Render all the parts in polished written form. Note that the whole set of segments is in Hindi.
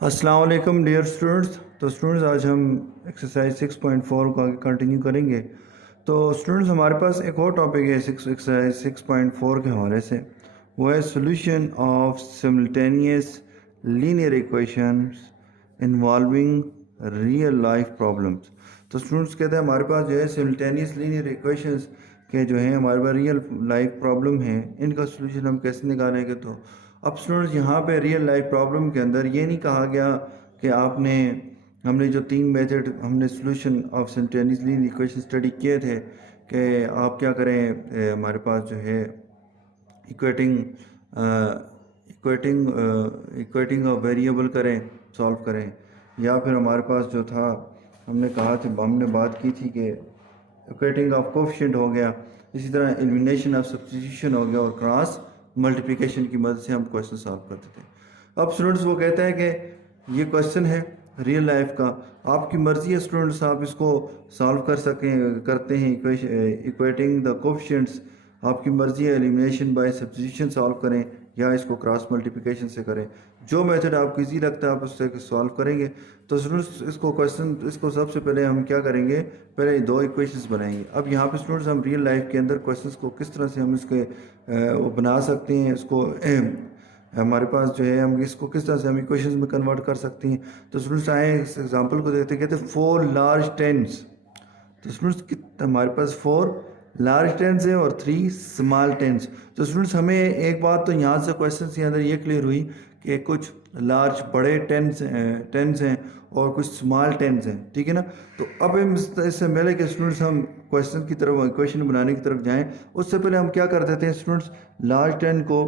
अस्सलाम वालेकुम डियर स्टूडेंट्स। तो स्टूडेंट्स आज हम एक्सरसाइज 6.4 को आगे कंटिन्यू करेंगे। तो स्टूडेंट्स हमारे पास एक और टॉपिक है एक्सरसाइज 6.4 के हवाले से, वो है solution of simultaneous linear equations involving real life problems. तो स्टूडेंट्स कहते हैं हमारे पास जो है सिमल्टेनियस लीनियर इक्वेशंस के जो है हमारे पास रियल लाइफ प्रॉब्लम है, इनका सोल्यूशन हम कैसे निकालेंगे। तो अब स्टूडेंट्स यहाँ पे रियल लाइफ प्रॉब्लम के अंदर ये नहीं कहा गया कि हमने जो तीन मेथड हमने solution of simultaneous linear equation study किए थे कि आप क्या करें, हमारे पास जो है equating equating equating of variable करें, सॉल्व करें, या फिर हमारे पास जो था हमने बात की थी कि इक्वेटिंग ऑफ कोफिशिएंट हो गया, इसी तरह एलिमिनेशन ऑफ सब्स्टिट्यूशन हो गया और क्रॉस मल्टीप्लिकेशन की मदद से हम क्वेश्चन सॉल्व करते थे। अब स्टूडेंट्स वो कहते हैं कि ये क्वेश्चन है रियल लाइफ का, आपकी मर्ज़ी है स्टूडेंट्स आप इसको सॉल्व कर सकें, करते हैं इक्वेटिंग द कोफिशिएंट्स, आपकी मर्ज़ी है एलिमिनेशन बाय सब्स्टिट्यूशन सॉल्व करें या इसको क्रॉस मल्टीप्लिकेशन से करें, जो मेथड आपको इजी लगता है आप उससे सॉल्व करेंगे। तो स्टूडेंट्स इसको सबसे पहले हम क्या करेंगे, पहले दो इक्वेशंस बनाएंगे। अब यहाँ पे स्टूडेंट्स हम रियल लाइफ के अंदर क्वेश्चंस को किस तरह से हम इसके वो बना सकते हैं, इसको हमारे पास जो है हम इसको किस तरह से हम इक्वेशंस में कन्वर्ट कर सकते हैं। तो स्टूडेंट्स आए इस एग्जांपल को देखते कहते हैं 4 लार्ज टेंस। तो स्टूडेंट्स हमारे पास 4 लार्ज टेंस है और 3 स्मॉल टेंस। तो स्टूडेंट्स हमें एक बात तो यहाँ से क्वेश्चन के अंदर ये क्लियर हुई कि कुछ लार्ज बड़े टेंस हैं और कुछ स्मॉल टेंस हैं, ठीक है ना। तो अब हम इससे पहले कि स्टूडेंट्स हम क्वेश्चन की तरफ इक्वेशन बनाने की तरफ जाएं, उससे पहले हम क्या कर देते हैं स्टूडेंट्स, लार्ज टेन को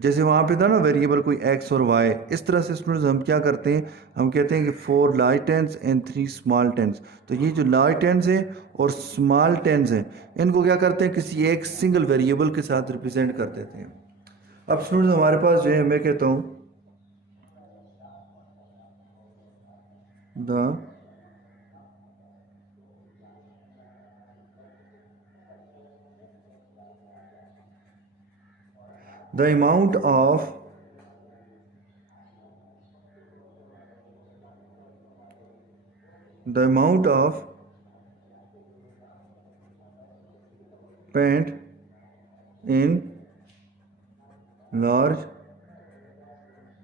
जैसे वहाँ पे था ना वेरिएबल कोई एक्स और वाई, इस तरह से स्टूडेंट्स हम क्या करते हैं, हम कहते हैं कि 4 large tanks and 3 small tanks. तो ये जो लार्ज टेंस है और स्मॉल टेंस है इनको क्या करते हैं, किसी एक सिंगल वेरिएबल के साथ रिप्रेजेंट कर देते हैं। अब स्टूडेंट्स हमारे पास जो है मैं कहता हूँ the the amount of the amount of paint in large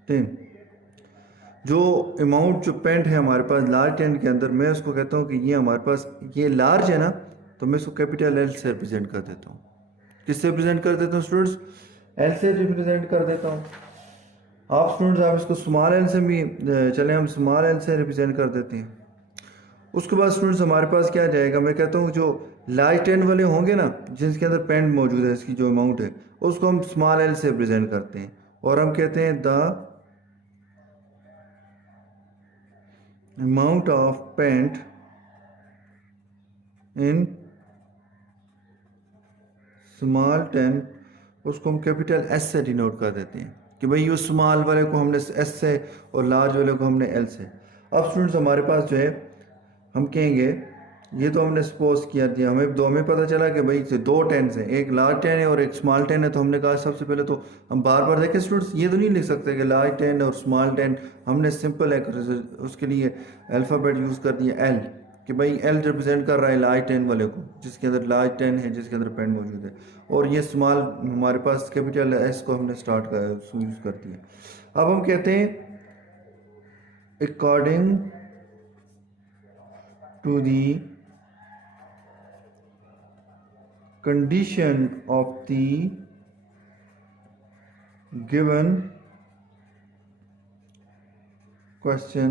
tin, जो अमाउंट जो पेंट है हमारे पास लार्ज टेन के अंदर, मैं उसको कहता हूँ कि ये हमारे पास ये लार्ज है ना, तो मैं इसको कैपिटल एल से रिप्रेजेंट कर देता हूँ। किससे रिप्रेजेंट कर देता हूँ स्टूडेंट्स, एल से रिप्रेजेंट कर देता हूँ। आप स्टूडेंट्स आप इसको स्मॉल एल से भी चले, हम स्मॉल एल से रिप्रेजेंट कर देते हैं। उसके बाद स्टूडेंट्स हमारे पास क्या आ जाएगा, मैं कहता हूँ जो लार्ज टेन वाले होंगे ना जिसके अंदर पेंट मौजूद है, इसकी जो अमाउंट है उसको हम स्मॉल एल से रिप्रेजेंट करते हैं और हम कहते हैं the amount of paint in small ten, उसको हम कैपिटल एस से डिनोट कर देते हैं कि भाई ये स्मॉल वाले को हमने एस से और लार्ज वाले को हमने एल से। अब स्टूडेंट्स हमारे पास जो है हम कहेंगे ये तो हमने सपोज किया दिया, हमें पता चला कि भाई दो टेंस हैं, एक लार्ज टेन है और एक स्मॉल टेन है। तो हमने कहा सबसे पहले तो हम बार बार देखें स्टूडेंट्स, ये तो नहीं लिख सकते कि लार्ज टेन और स्मॉल टेन, हमने सिंपल है उसके लिए अल्फ़ाबेट यूज़ कर दिया एल, कि भाई एल रिप्रेजेंट कर रहा है लार्ज टेन वाले को जिसके अंदर लार्ज टेन है, जिसके अंदर पेन मौजूद है, और ये स्मॉल हमारे पास कैपिटल एस को हमने स्टार्ट कर यूज़ कर दिया। अब हम कहते हैं according to the condition of the given question,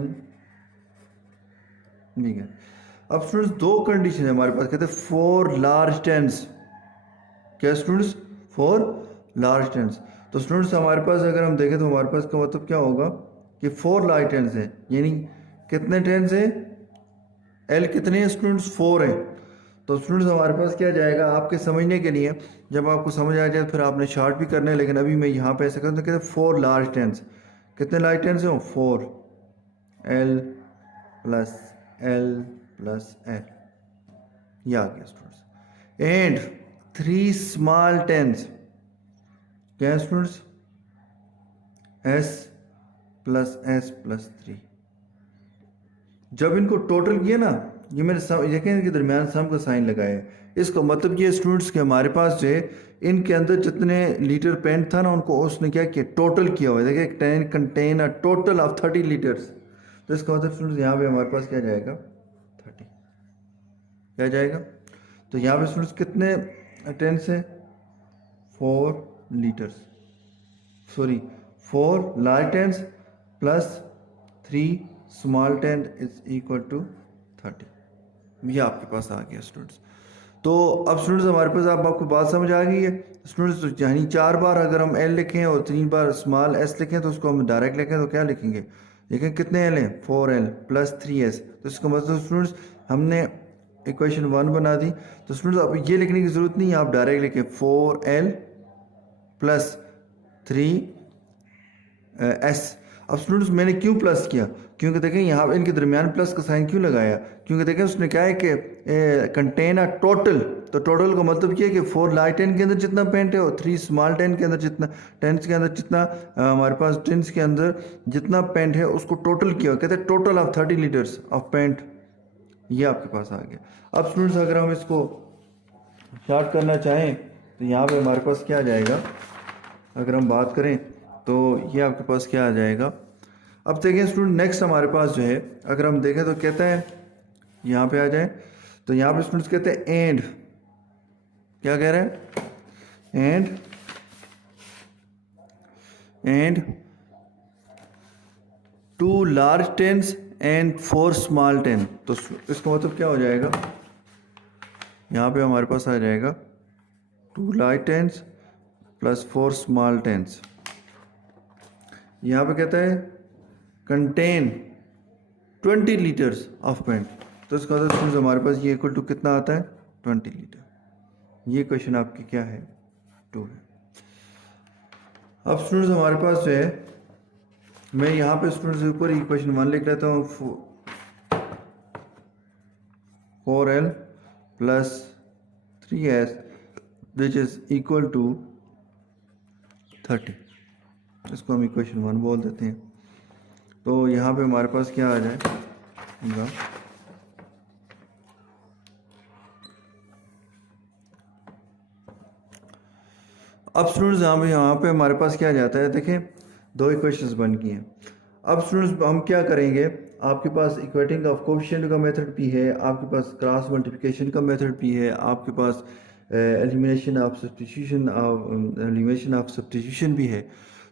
ठीक है। अब स्टूडेंट्स दो कंडीशन है हमारे पास, कहते हैं 4 लार्ज टेंस, क्या स्टूडेंट्स 4 लार्ज टेंस। तो स्टूडेंट्स हमारे पास अगर हम देखें तो हमारे पास का मतलब क्या होगा कि 4 लार्ज टेंस है, यानी कितने टेंस है, एल कितने हैं स्टूडेंट्स 4 है। तो स्टूडेंट्स हमारे पास क्या जाएगा, आपके समझने के लिए, जब आपको समझ आ जाए फिर आपने शार्ट भी करना है, लेकिन अभी मैं यहाँ पे ऐसे करता हूँ, कहते हैं 4 लार्ज टेंस, कितने लार्ज टेंस हैं 4, L plus L plus L, ये आ गया स्टूडेंट्स, एंड 3 स्मॉल टेंस, क्या है students, S plus S plus 3। जब इनको टोटल किया ना, ये मैंने देखें इनके दरमियान सम का साइन लगाया है। इसका मतलब ये स्टूडेंट्स के हमारे पास जो है इनके अंदर जितने लीटर पेंट था ना उनको उसने क्या किया, टोटल किया हुआ है। देखिए ten contain a total of 30 litres. तो इसका मतलब स्टूडेंट्स यहाँ पे हमारे पास क्या जाएगा, 30 क्या जाएगा। तो यहाँ पे स्टूडेंट्स कितने टेंस है, 4 litres, sorry 4 large tanks plus 3 small tank is equal to 30। ये आपके पास आ गया स्टूडेंट्स। तो अब स्टूडेंट्स हमारे पास आपको बात समझ आ गई है स्टूडेंट्स। तो यानी 4 बार अगर हम एल लिखें और 3 बार स्मॉल एस लिखें तो उसको हम डायरेक्ट लिखें तो क्या लिखेंगे, देखें कितने एल हैं, 4L प्लस 3S। तो इसका मतलब स्टूडेंट्स हमने इक्वेशन 1 बना दी। तो स्टूडेंट्स अब ये लिखने की ज़रूरत नहीं है, आप डायरेक्ट लिखें 4L प्लस 3S। अब स्टूडेंट्स मैंने क्यों प्लस किया, क्योंकि देखें यहाँ इनके दरमियान प्लस का साइन क्यों लगाया, क्योंकि देखें उसने क्या है कि कंटेन अ टोटल। तो टोटल का मतलब ये है कि 4 लार्ज टेन के अंदर जितना पेंट है और 3 स्मॉल टेन के अंदर जितना, टेंस के अंदर जितना हमारे पास टेंस के अंदर जितना पेंट है उसको टोटल किया, कहते हैं total of 30 litres of paint. ये आपके पास आ गया। अब स्टूडेंट्स अगर हम इसको शार्ट करना चाहें तो यहाँ पे हमारे पास क्या आ जाएगा, अगर हम बात करें तो ये आपके पास क्या आ जाएगा। अब देखें स्टूडेंट नेक्स्ट हमारे पास जो है अगर हम देखें तो कहते हैं यहाँ पे आ जाए, तो यहाँ पे स्टूडेंट्स कहते हैं एंड, क्या कह रहे हैं, and 2 large tanks and 4 small tank. तो इसका मतलब क्या हो जाएगा, यहाँ पे हमारे पास आ जाएगा 2 large tanks plus 4 small tanks. यहाँ पे कहता है कंटेन 20 लीटर्स ऑफ पेंट। तो इसका मतलब हमारे पास ये इक्वल टू कितना आता है, 20 लीटर। ये क्वेश्चन आपकी क्या है, 2 है। अब स्टूडेंट्स हमारे पास जो है, मैं यहाँ पे स्टूडेंट्स के ऊपर इक्वेशन 1 लिख लेता हूँ, 4L plus 3S which is equal to 30। इसको हम इक्वेशन 1 बोल देते हैं। तो यहाँ पे हमारे पास क्या आ जाएगा, अब स्टूडेंट्स यहाँ पे हमारे पास क्या आ जाता है, देखें 2 इक्वेशंस बन गई हैं। अब स्टूडेंट्स हम क्या करेंगे, आपके पास इक्वेटिंग ऑफ कोफिशिएंट का मेथड भी है, आपके पास क्रॉस मल्टीप्लिकेशन का मेथड भी है, आपके पास एलिमिनेशन ऑफ सब्स्टिट्यूशन भी है।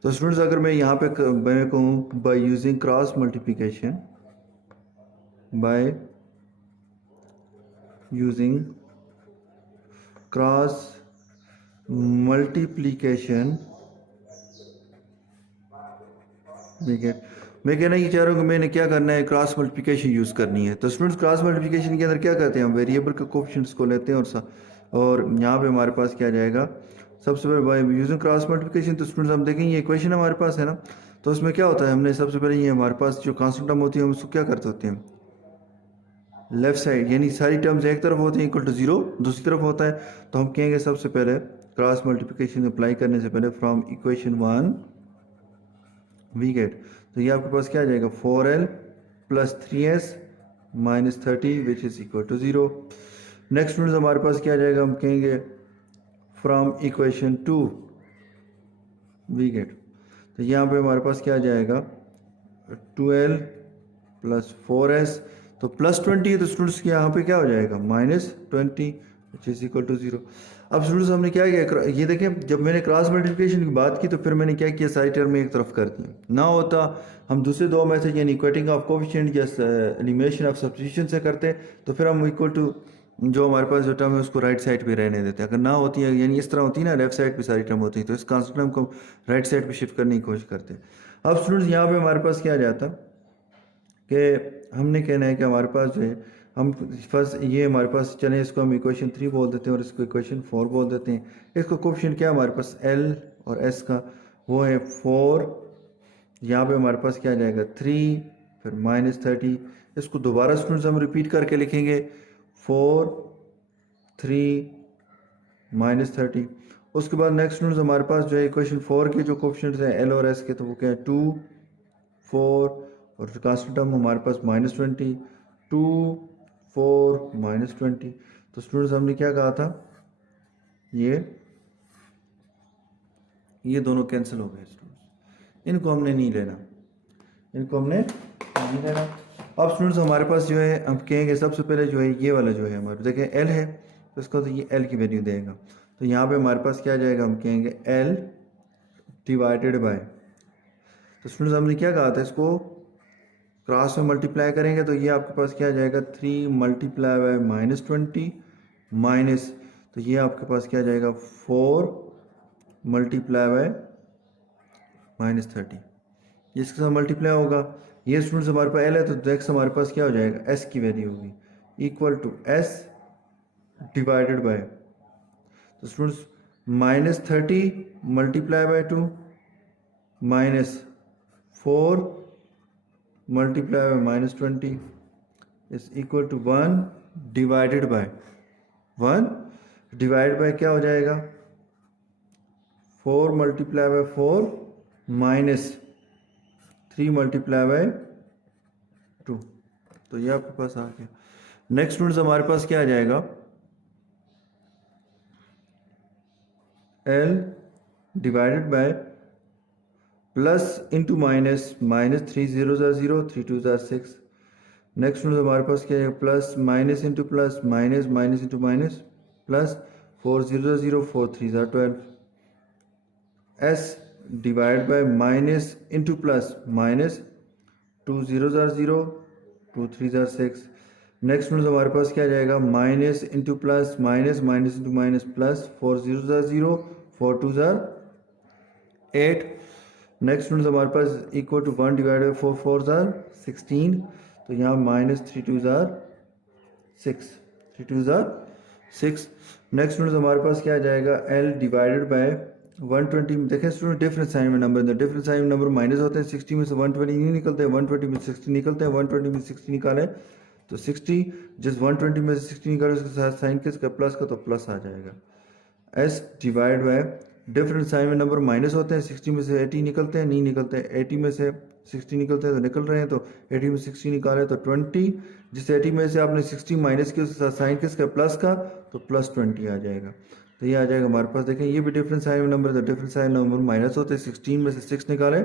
तो स्टूडेंट्स अगर मैं यहाँ पे मैं कहूँ by using cross multiplication, by using cross multiplication, मैं कहना ये चाह रहा हूँ कि मैंने क्या करना है, क्रॉस मल्टीप्लिकेशन यूज़ करनी है। तो स्टूडेंट्स क्रॉस मल्टीप्लिकेशन के अंदर क्या करते हैं, हम वेरिएबल के कोफिशिएंट्स को लेते हैं और यहाँ पे हमारे पास क्या जाएगा, सबसे पहले बाय यूजिंग क्रॉस मल्टीप्लिकेशन। तो स्टूडेंट्स हम देखेंगे ये इक्वेशन हमारे पास है ना, तो उसमें क्या होता है, हमने सबसे पहले ये हमारे पास जो कांस्टेंट टर्म होती है हम उसको क्या करते होते हैं, लेफ्ट साइड यानी सारी टर्म्स एक तरफ होती हैं इक्वल टू 0 दूसरी तरफ होता है। तो हम कहेंगे सबसे पहले क्रॉस मल्टीप्लिकेशन अप्लाई करने से पहले फ्रॉम इक्वेशन 1 वी गेट, तो ये आपके पास क्या आ जाएगा, 4L plus 3S minus 30 which is equal to 0। Next students हमारे पास क्या आ जाएगा, हम कहेंगे फ्रॉम इक्वेशन 2 वी गेट, तो यहाँ पे हमारे पास क्या आ जाएगा, 2L प्लस 4S, तो प्लस 20 है तो स्टूडेंट्स यहाँ पे क्या हो जाएगा, minus 20 which is equal to 0। अब स्टूडेंट्स हमने क्या किया, ये देखें जब मैंने क्रॉस मल्टीप्लिकेशन की बात की तो फिर मैंने क्या किया, सारी टर्म एक तरफ कर दी। ना होता हम दूसरे 2 मेथड यानी इक्वेटिंग ऑफ कोफिशिएंट या एलिमिनेशन ऑफ सब्स्टिट्यूशन से करते तो फिर हम इक्वल टू जो हमारे पास जो टर्म है उसको राइट साइड पे रहने देते हैं। अगर ना होती है यानी इस तरह होती है ना, लेफ्ट साइड पे सारी टर्म होती है, तो इस कांस्टेंट टर्म को राइट साइड पे शिफ्ट करने की कोशिश करते हैं। अब स्टूडेंट्स यहाँ पे हमारे पास क्या आ जाता कि हमने कहना है कि हमारे पास जो है हम फर्स्ट ये हमारे पास चलें इसको हम इक्वेशन 3 बोल देते हैं और इसको इक्वेशन 4 बोल देते हैं। इसका कोफिशिएंट क्या है हमारे पास, L और S का वो है 4, यहाँ पे हमारे पास क्या आ जाएगा 3 फिर माइनस 30। इसको दोबारा स्टूडेंट्स हम रिपीट करके लिखेंगे 4 3 माइनस 30। उसके बाद नेक्स्ट स्टूडेंट्स हमारे पास जो है इक्वेशन 4 के जो कोफिशिएंट्स हैं L और S के, तो वो क्या है 2 4 और कांस्टेंट टर्म हमारे पास -20, 2 4 -20। तो स्टूडेंट्स हमने क्या कहा था, ये दोनों कैंसिल हो गए स्टूडेंट्स, इनको हमने नहीं लेना, इनको हमने नहीं लेना। अब स्टूडेंट्स हमारे पास जो है हम कहेंगे सबसे पहले जो है ये वाला जो है हमारे देखें एल है, तो इसको तो ये एल की वैल्यू देगा, तो यहाँ पे हमारे पास क्या आ जाएगा, हम कहेंगे एल डिवाइडेड बाय, तो स्टूडेंट्स हमने क्या कहा था, इसको क्रॉस में मल्टीप्लाई करेंगे तो ये आपके पास क्या आ जाएगा 3 मल्टीप्लाई बाय -20 माइनस, तो ये आपके पास क्या आ जाएगा 4 मल्टीप्लाई बाय -30, इसके साथ मल्टीप्लाई होगा। ये स्टूडेंट्स हमारे पास एल है तो नेक्स्ट हमारे पास क्या हो जाएगा, एस की वैल्यू होगी equal to S divided by, तो students -30 multiply by 2 minus 4 multiply by -20 is equal to 1 divided by 1 divide by क्या हो जाएगा 4 multiply by 4 minus 3 multiply by 2, तो ये आपके पास आ गया। नेक्स्ट स्टूडेंट्स हमारे पास क्या आ जाएगा, L divided by plus into minus, -3 0 0, 3 2 6। Next students हमारे पास क्या है, plus minus into plus minus, minus into minus plus 4 0 0, 4 3 12। S divide bye minus into plus minus 2 0 0, 2 3 6। Next students हमारे पास क्या जाएगा, minus into plus minus, minus into minus plus 4 0 0, 4 2 8। Next students हमारे पास इक्वल टू 1 डिवाइड बाई 4 4 16, तो यहाँ -3 2 6, 3 2 6। नेक्स्ट स्टूडेंट्स हमारे पास क्या आ जाएगा, L डिवाइडेड बाय 120। देखें स्टूडेंट डिफरेंट साइन में नंबर, डिफरेंट साइन में नंबर माइनस होते हैं, 60 में से 120 नहीं निकलते हैं, 120 में 60 निकलते हैं, 120 में 60 निकालें तो 60, जिस 120 में से 60 निकाले उसके साथ साइन किसका, प्लस का, तो प्लस आ जाएगा। S divide by different sign में नंबर माइनस होते हैं, 60 में से 80 निकलते हैं, नहीं निकलते हैं, 80 में से 60 निकलते हैं तो निकल रहे हैं, तो 80 में 60 निकाले तो 20, जिस 80 में से आपने 60 माइनस किया उसके साथ साइन किसका, प्लस का, तो +20 आ जाएगा। तो ये आ जाएगा हमारे पास, देखें ये भी डिफरेंट साइन में नंबर है, तो डिफरेंट साइन नंबर माइनस होते हैं, 16 में से 6 निकाले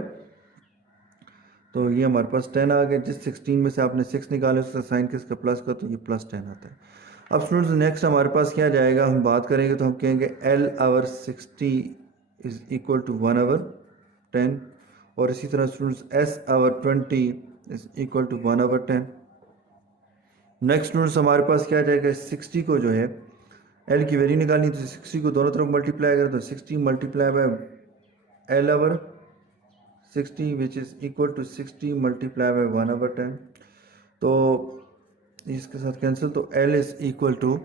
तो ये हमारे पास 10 आ गया, जिस 16 में से आपने 6 निकाले उसका साइन किसका, प्लस का, तो ये +10 आता है। अब स्टूडेंट्स नेक्स्ट हमारे पास क्या जाएगा, हम बात करेंगे तो हम कहेंगे L/60 इज इक्वल टू 1/10, और इसी तरह students S/20 is equal to 1/10। Next students हमारे पास क्या जाएगा, 60 को जो है L की वैल्यू निकालनी, तो 60 को दोनों तरफ मल्टीप्लाई करें तो 60 multiply by L/60 which is equal to 60 multiply by 1/10, तो इसके साथ कैंसिल, तो L इज इक्वल टू,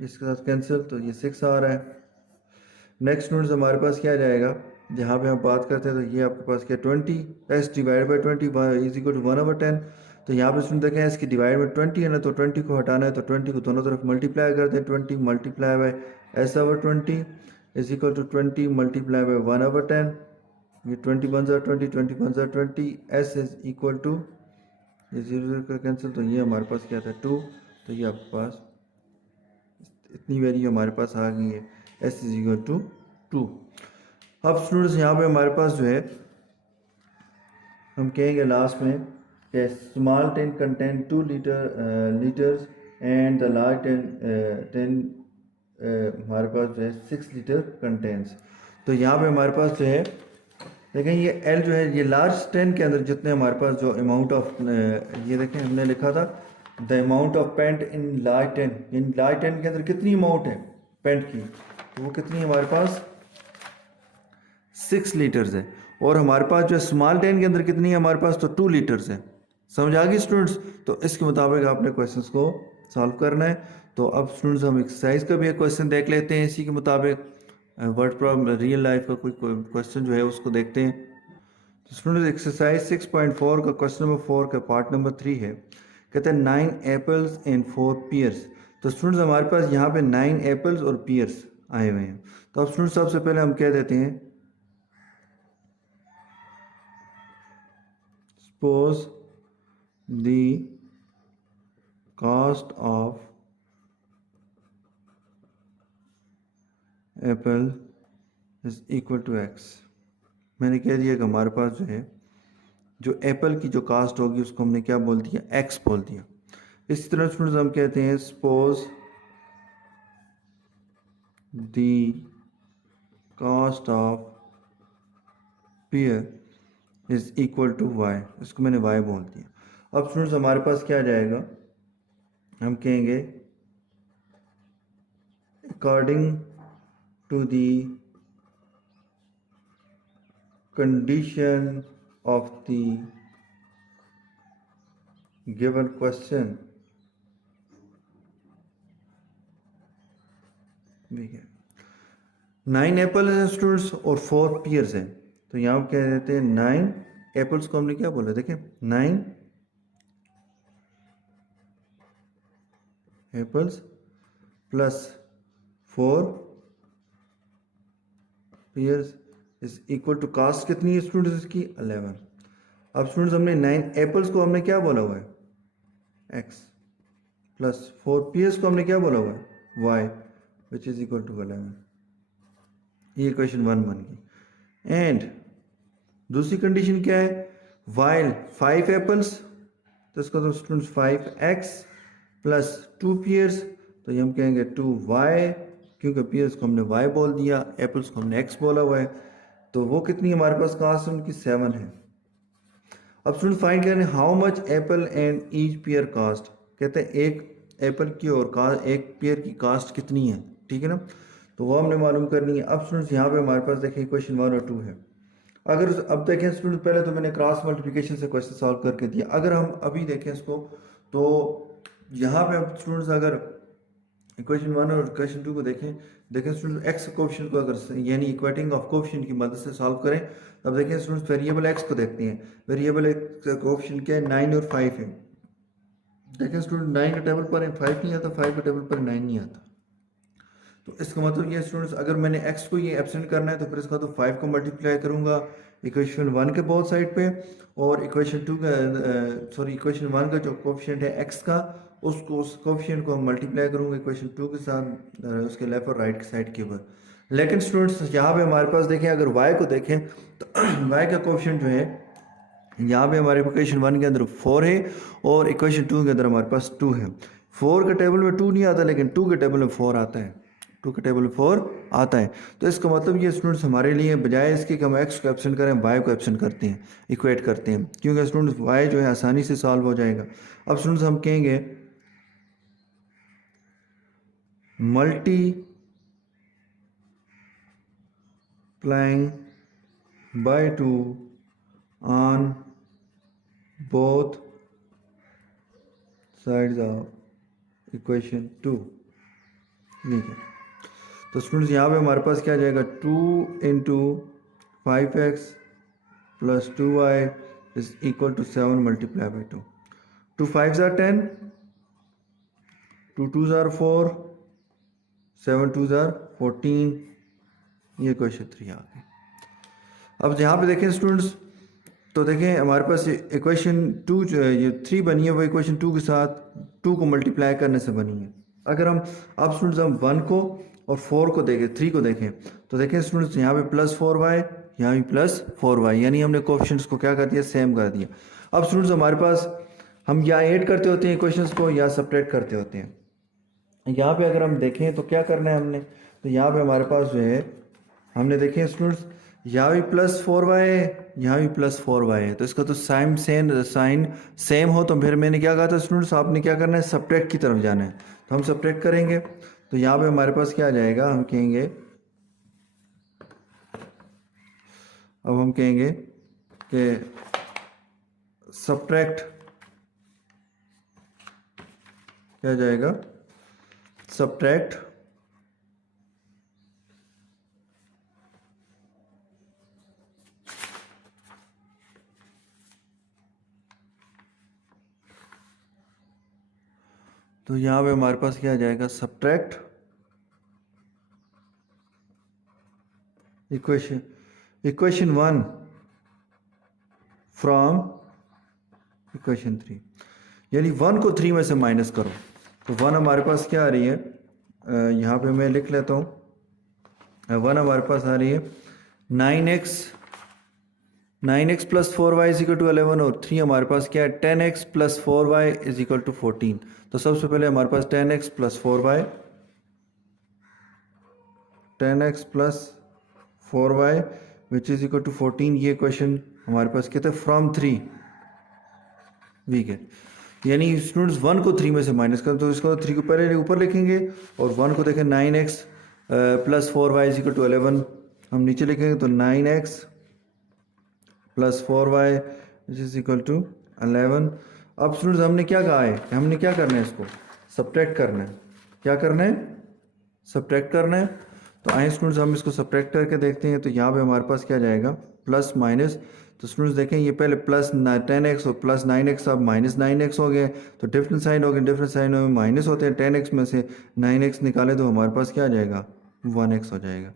इसके साथ कैंसिल, तो ये 6 आ रहा है। नेक्स्ट स्टूडेंट्स हमारे पास क्या जाएगा, जहाँ पे हम बात करते हैं तो ये आपके पास क्या 20, S divide by 20 is equal to 1/10, तो यहाँ पे स्टूडेंट देखें S की डिवाइड में 20 है ना, तो 20 को हटाना है तो 20 को दोनों तरफ मल्टीप्लाई करते हैं, 20 multiply by S/20 is equal to 20 multiply by 1/10, ये 20 1 20, 20 1 20, S इज इक्वल टू, ये 0 0 का कैंसिल, तो ये हमारे पास क्या था 2, तो ये आपके पास इतनी वैल्यू हमारे पास आ गई है, S इज इक्वल टू 2। अब स्टूडेंट्स यहाँ पे हमारे पास जो है हम कहेंगे लास्ट में कि small tank content 2 litres and the large tank हमारे पास जो है 6 लीटर कंटेंट्स। तो यहाँ पे हमारे पास जो है देखें ये L जो है, ये लार्ज टैंक के अंदर जितने हमारे पास जो अमाउंट ऑफ, ये देखें हमने लिखा था the amount of paint in large tank, in large tank के अंदर कितनी अमाउंट है पेंट की, तो वो कितनी है हमारे पास 6 लीटर्स है, और हमारे पास जो स्मॉल टैंक के अंदर कितनी है हमारे पास, तो 2 लीटर्स है। समझ आ गई स्टूडेंट्स, तो इसके मुताबिक आपने क्वेश्चंस को सॉल्व करना है। तो अब स्टूडेंट्स हम एक्सरसाइज का भी एक क्वेश्चन देख लेते हैं, इसी के मुताबिक वर्ड प्रॉब्लम रियल लाइफ का कोई क्वेश्चन जो है उसको देखते हैं। तो स्टूडेंट्स एक्सरसाइज 6.4 का क्वेश्चन नंबर 4 का पार्ट नंबर 3 है, कहते हैं 9 एप्पल्स एंड 4 पियर्स। तो स्टूडेंट्स हमारे पास यहाँ पे 9 एप्पल्स और पियर्स आए हुए हैं। तो अब स्टूडेंट्स सबसे पहले हम कह देते हैं suppose the cost of apple is equal to x। मैंने कह दिया कि हमारे पास जो है जो एप्पल की जो कास्ट होगी उसको हमने क्या बोल दिया, एक्स बोल दिया। इसी तरह स्टूडेंट्स हम कहते हैं suppose the cost of pear is equal to y, इसको मैंने वाई बोल दिया। अब स्टूडेंट्स हमारे पास क्या आ जाएगा, हम कहेंगे according to the condition of the given question, ठीक है, 9 एप्पल हैं स्टूडेंट्स और 4 पियर्स हैं। तो यहाँ हम कह देते हैं 9 एप्पल्स को हमने क्या बोला, देखें 9 apples plus 4 pears is equal to cost कितनी है स्टूडेंट्स इसकी 11। अब स्टूडेंट्स हमने 9 एप्पल्स को हमने क्या बोला हुआ है, x, प्लस 4 पियर्स को हमने क्या बोला हुआ है, y, which is equal to 11। ये इक्वेशन 1 बन गई। एंड दूसरी कंडीशन क्या है, वाइल 5 एप्पल्स, तो इसका तो स्टूडेंट्स 5x प्लस 2 पियर्स, तो ये हम कहेंगे 2y, क्योंकि पियर्स को हमने y बोल दिया, एप्पल्स को हमने x बोला हुआ है, तो वो कितनी हमारे पास कास्ट उनकी 7 है। अब स्टूडेंट फाइंड करें how much apple and each pear cost, कहते हैं एक एप्पल की और एक पेयर की कास्ट कितनी है, ठीक है ना, तो वो हमने मालूम करनी है। अब स्टूडेंट्स यहाँ पे हमारे पास देखें क्वेश्चन 1 और 2 है। अगर अब देखें स्टूडेंट, पहले तो मैंने क्रॉस मल्टीप्लिकेशन से क्वेश्चन सॉल्व करके दिया, अगर हम अभी देखें इसको तो यहाँ पे अब स्टूडेंट्स अगर इक्वेशन 1 और इक्वेशन 2 को देखें स्टूडेंट एक्स कोफिशिएंट को अगर यानी इक्वेटिंग ऑफ कोफिशिएंट की मदद से सॉल्व करें, तब देखें स्टूडेंट्स वेरिएबल एक्स को देखते हैं, वेरिएबल एक्स का कोफिशिएंट क्या है, 9 और 5 है। देखें स्टूडेंट 9 के टेबल पर 5 नहीं आता, 5 के टेबल पर 9 नहीं आता, तो इसका मतलब ये स्टूडेंट्स अगर मैंने x को ये एब्सेंट करना है तो फिर इसका तो 5 को मल्टीप्लाई करूंगा इक्वेशन 1 के बोथ साइड पे, और इक्वेशन 2 का इक्वेशन 1 का जो कोफिशिएंट है x का, उसको उस कोफिशिएंट को हम मल्टीप्लाई करूंगा इक्वेशन 2 के साथ उसके लेफ्ट और राइट साइड के ऊपर। लेकिन स्टूडेंट्स यहाँ पे हमारे पास देखें, अगर y को देखें तो y का कोफिशिएंट जो है यहाँ पे हमारे इक्वेशन 1 के अंदर 4 है और इक्वेशन 2 के अंदर हमारे पास 2 है। 4 के टेबल में 2 नहीं आता, लेकिन 2 के टेबल में 4 आता है, 2 के टेबल में 4 आता है। तो इसका मतलब ये स्टूडेंट्स हमारे लिए बजाय इसके कि हम x को एब्सेंट करें, y को एब्सेंट करते हैं, इक्वेट करते हैं, क्योंकि स्टूडेंट्स y जो है आसानी से सॉल्व हो जाएगा। अब स्टूडेंट्स हम कहेंगे multiplying by 2 on both sides of equation 2, ठीक है। तो स्टूडेंट्स यहाँ पे हमारे पास क्या आ जाएगा, 2 into 5x plus 2y is equal to 7 multiply by 2, 2 5s are 10, 2 2s are 4, 7 2s are 14, ये क्वेश्चन 3 आ गई। अब यहाँ पे देखें स्टूडेंट्स, तो देखें हमारे पास इक्वेशन 2 जो है ये 3 बनी है, वो इक्वेशन 2 के साथ 2 को मल्टीप्लाई करने से बनी है। अगर हम अब स्टूडेंट्स हम 1 को और 4 को देखें, 3 को देखें, तो देखें स्टूडेंट्स यहाँ पे प्लस 4y, यहाँ भी प्लस 4y, यानी हमने कोफिशिएंट्स को क्या कर दिया, सेम कर दिया। अब स्टूडेंट्स हमारे पास हम या ऐड करते होते हैं इक्वेशंस को या सब्ट्रैक्ट करते होते हैं। यहाँ पे अगर हम देखें तो क्या करना है हमने, तो यहाँ पे हमारे पास जो है हमने देखें स्टूडेंट्स यहाँ भी प्लस 4y है, यहाँ भी प्लस 4y है, तो इसका तो साइन सेम हो, तो फिर मैंने क्या कहा था स्टूडेंट्स, आपने क्या करना है, सब्ट्रैक्ट की तरफ जाना है, तो हम सब्ट्रैक्ट करेंगे। तो यहाँ पे हमारे पास क्या आ जाएगा, हम कहेंगे, अब हम कहेंगे कि सब्ट्रैक्ट क्या आ जाएगा, सब्ट्रैक्ट तो यहाँ पे हमारे पास क्या आ जाएगा, सब्ट्रैक्ट इक्वेशन 1 फ्रॉम इक्वेशन 3, यानी 1 को 3 में से माइनस करो तो 1 हमारे पास क्या आ रही है, यहाँ पे मैं लिख लेता हूँ, 1 हमारे पास आ रही है 9x plus 4y is equal to 11, और 3 हमारे पास क्या है 10x plus 4y is equal to 14। तो सबसे पहले हमारे पास 10x plus 4y, 10x plus 4y which is equal to 14, ये क्वेश्चन हमारे पास कहते हैं फ्रॉम 3 वी गेट, यानी स्टूडेंट्स 1 को 3 में से माइनस करें तो इसको 3 को पहले ऊपर लिखेंगे और 1 को देखें 9x plus 4y is equal to 11, हम नीचे लिखेंगे तो 9x plus 4y which is equal to 11। अब स्टूडेंट्स हमने क्या कहा है, हमने क्या करना है, इसको सब्ट्रैक्ट करना है। क्या करना है, सब्ट्रैक्ट करना है। तो आए स्टूडेंट्स हम इसको सब्ट्रैक्ट करके देखते हैं। तो यहाँ पे हमारे पास क्या जाएगा, प्लस माइनस। तो स्टूडेंट्स देखें ये पहले प्लस 10x और प्लस 9x अब माइनस 9x हो गए, तो डिफरेंट साइन हो गए, डिफरेंट साइन में माइनस होते हैं। 10x में से 9x निकाले तो हमारे पास क्या आ जाएगा, 1x हो जाएगा।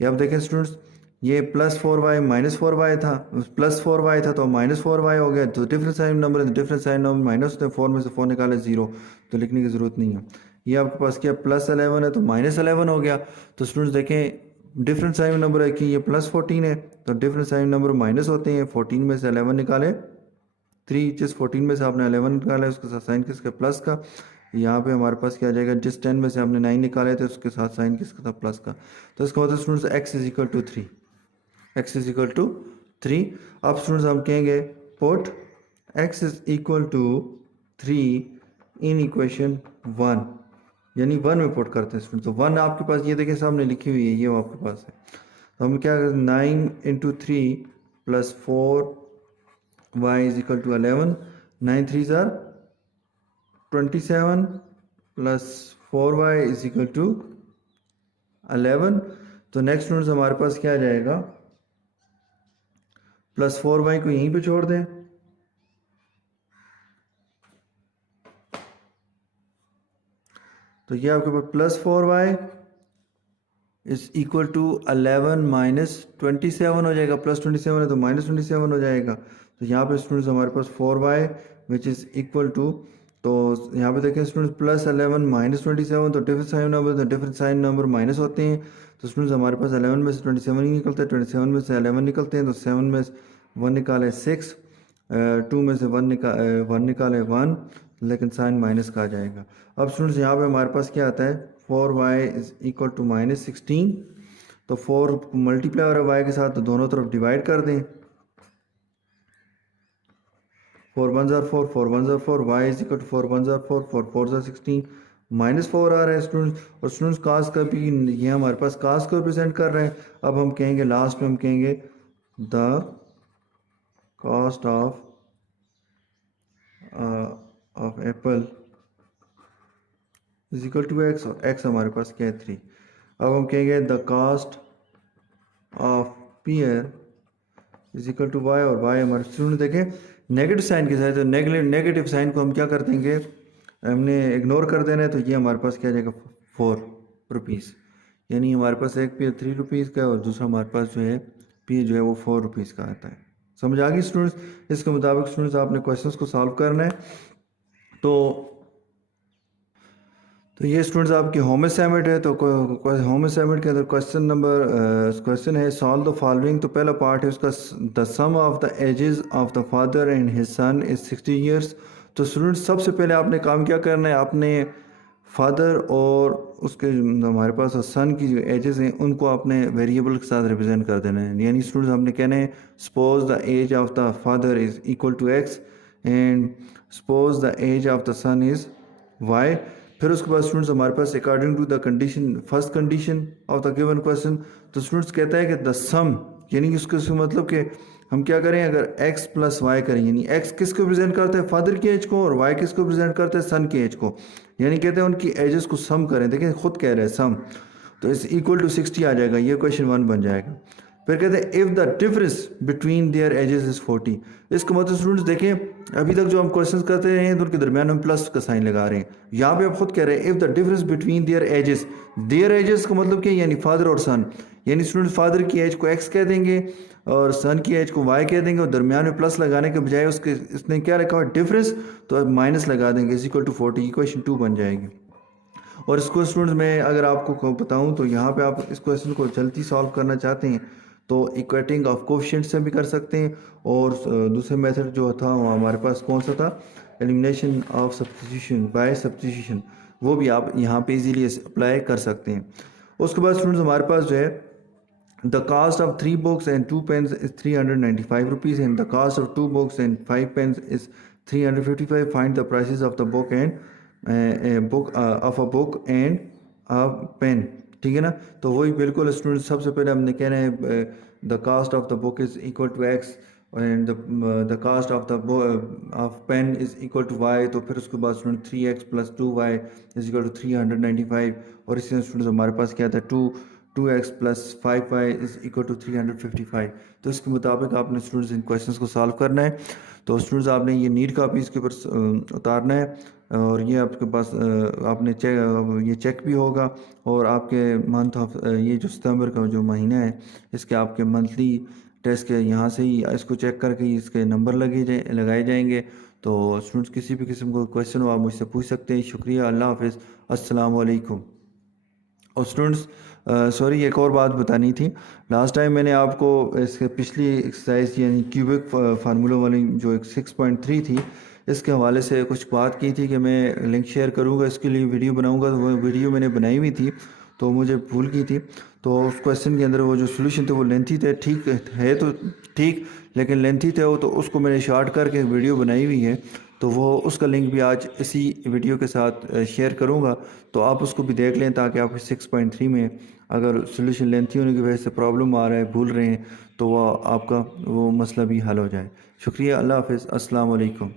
ये अब देखें स्टूडेंट्स, ये प्लस 4y माइनस 4y था, प्लस 4y था तो माइनस 4y हो गया। तो डिफरेंट साइन नंबर है, डिफरेंट साइन नंबर माइनस होते हैं, 4 में से 4 निकाले 0, तो लिखने की ज़रूरत नहीं है। ये आपके पास क्या प्लस 11 है तो माइनस 11 हो गया। तो स्टूडेंट्स देखें डिफरेंट साइन नंबर है कि ये प्लस 14 है, तो डिफरेंट साइन नंबर माइनस होते हैं। 14 में से 11 निकाले 3, जिस 14 में से आपने 11 निकाला उसके साथ साइन किसका, प्लस का। यहाँ पे हमारे पास क्या आ जाएगा, जिस 10 में से हमने 9 निकाले थे उसके साथ साइन किसका था, प्लस का। तो इसका मतलब students x is equal to 3, x is equal to 3। अब स्टूडेंट्स हम कहेंगे put x is equal to 3 in equation 1, यानी 1 में पुट करते हैं स्टूडेंट। तो 1 आपके पास ये देखिए सामने लिखी हुई है, ये आपके पास है। तो हम क्या करें, 9 into 3 plus 4y is equal to 11, 9 3 ज़ार 27 plus 4y is equal to 11। तो नेक्स्ट स्टूडेंट्स हमारे पास क्या आ जाएगा, प्लस 4y को यहीं पे छोड़ दें, तो ये आपके पास plus 4y is equal to 11 minus 27 हो जाएगा। प्लस 27 है तो माइनस 27 हो जाएगा। तो यहाँ पे स्टूडेंट्स हमारे पास 4y which is equal to, तो यहाँ पे देखें स्टूडेंट्स प्लस 11 माइनस 27, तो डिफरेंट साइन नंबर, तो डिफरेंट साइन नंबर माइनस होते हैं। तो स्टूडेंट्स हमारे पास 11 में से 27 ही निकलता है, 27 में से 11 निकलते हैं, तो 7 में 1 निकाले 6, 2 में से 1 निकाले 1, लेकिन साइन माइनस का आ जाएगा। अब स्टूडेंट्स यहाँ पे हमारे पास क्या आता है, 4y is equal to minus 16। तो 4 मल्टीप्लाई हो रहा है y के साथ, तो दोनों तरफ डिवाइड कर दें, 4 1 ज़ार 4, 4 1 ज़ार 4, y इज इक्वल टू 4 1 ज़ार 4, 4 4 ज़ार 16, माइनस 4 आ रहा है स्टूडेंट्स। और स्टूडेंट्स कास्ट का भी ये हमारे पास कास्ट को रिप्रेजेंट कर रहे हैं। अब हम कहेंगे लास्ट में, हम कहेंगे the cost of apple is equal to x, और x हमारे पास क्या है 3। अब हम कहेंगे the cost of pear is equal to y, और y हमारे स्टूडेंट देखें नेगेटिव साइन के साथ, तो नेगेटिव साइन को हम क्या कर देंगे, हमने इग्नोर कर देना है। तो ये हमारे पास क्या जाएगा 4 रुपीज़, यानी हमारे पास एक पीयर 3 रुपीज़ का है और दूसरा हमारे पास जो है पीयर जो है वो 4 रुपीज़ का आता है। समझ आ गई स्टूडेंट्स। इसके मुताबिक स्टूडेंट्स आपने क्वेश्चंस को सॉल्व करना है। तो ये स्टूडेंट्स आपकी होम असाइनमेंट है। तो होम असाइनमेंट के अंदर क्वेश्चन है सॉल्व द फॉलोइंग। तो पहला पार्ट है उसका, the sum of the ages of the father and his son is 60 years. तो स्टूडेंट्स सबसे पहले आपने काम क्या करना है, आपने फादर और उसके हमारे पास सन की जो एजेस हैं उनको आपने वेरिएबल के साथ रिप्रेजेंट कर देना है। यानी स्टूडेंट्स आपने कहना है suppose the age of the father is equal to x and suppose the age of the son is y। फिर उसके बाद स्टूडेंट्स हमारे पास according to the condition, first condition of the given question, तो स्टूडेंट्स कहता है कि द सम, यानी उसके मतलब कि हम क्या करें, अगर x प्लस वाई करें, यानी x किसको प्रेजेंट करता है, फादर की एज को, और y किसको प्रेजेंट करता है, सन की एज को। यानी कहते हैं उनकी एजेस को सम करें। देखिए खुद कह रहे हैं सम, तो इस इक्वल टू 60 आ जाएगा, ये क्वेश्चन 1 बन जाएगा। फिर कहते हैं if the difference between their edges is 40। इसका मतलब स्टूडेंट्स देखें, अभी तक जो हम क्वेश्चंस करते रहे हैं तो उनके दरमियान हम प्लस का साइन लगा रहे हैं। यहाँ पे आप खुद कह रहे हैं if the difference between their edges का मतलब क्या, यानी फादर और सन, यानी स्टूडेंट फादर की एज को एक्स कह देंगे और सन की एज को वाई कह देंगे और दरमियान में प्लस लगाने के बजाय उसके इसने क्या रखा हुआ डिफरेंस, तो अब माइनस लगा देंगे इज इक्वल टू 40, इक्वेशन 2 बन जाएगी। और इसको स्टूडेंट्स मैं अगर आपको बताऊं तो यहाँ पे आप इस क्वेश्चन को जल्दी सॉल्व करना चाहते हैं तो इक्वेटिंग ऑफ कोफिशिएंट से भी कर सकते हैं, और दूसरे मेथड जो था वो हमारे पास कौन सा था, elimination of substitution by substitution, वो भी आप यहाँ पे इजीली अप्लाई कर सकते हैं। उसके बाद स्टूडेंट्स हमारे पास जो है the cost of 3 books and 2 pens is 395 rupees and the cost of 2 books and 5 pens is 355. Find the prices of the book and of a book and a pen। ठीक है ना, तो वही बिल्कुल स्टूडेंट सबसे पहले हमने कहना है the cost of the book is equal to x and the cost of the of pen is equal to y, तो फिर उसके बाद student 3x plus 2y is equal to 395, और इसी स्टूडेंट्स हमारे पास क्या था 2x plus 5y is equal to 355। तो इसके मुताबिक आपने स्टूडेंट्स इन क्वेश्चंस को सॉल्व करना है। तो स्टूडेंट्स आपने ये नीड कापी इसके ऊपर उतारना है, और ये आपके पास आपने ये चेक भी होगा, और आपके मंथ ऑफ ये जो सितंबर का जो महीना है इसके आपके मंथली टेस्ट के यहाँ से ही इसको चेक करके इसके नंबर लगाए जाएंगे। तो स्टूडेंट्स किसी भी किस्म का क्वेश्चन हो आप मुझसे पूछ सकते हैं। शुक्रिया, अल्लाह हाफिज़, अस्सलाम वालेकुम। और स्टूडेंट्स सॉरी एक और बात बतानी थी, लास्ट टाइम मैंने आपको इसके पिछली एक्सरसाइज यानी क्यूबिक फार्मूला वाली जो 6.3 थी इसके हवाले से कुछ बात की थी कि मैं लिंक शेयर करूंगा, इसके लिए वीडियो बनाऊंगा, तो वो वीडियो मैंने बनाई हुई थी तो मुझे भूल गई थी। तो उस क्वेश्चन के अंदर वो जो सोल्यूशन थे वो लेंथी थे, ठीक है तो ठीक, लेकिन लेंथी थे वो, तो उसको मैंने शॉर्ट करके वीडियो बनाई हुई है, तो वो उसका लिंक भी आज इसी वीडियो के साथ शेयर करूंगा, तो आप उसको भी देख लें ताकि आप 6.3 में अगर सोल्यूशन लेंथी होने की वजह से प्रॉब्लम आ रहा है, भूल रहे हैं, तो वह आपका वो मसला भी हल हो जाए। शुक्रिया, अल्लाह हाफिज़, अस्सलाम वालेकुम।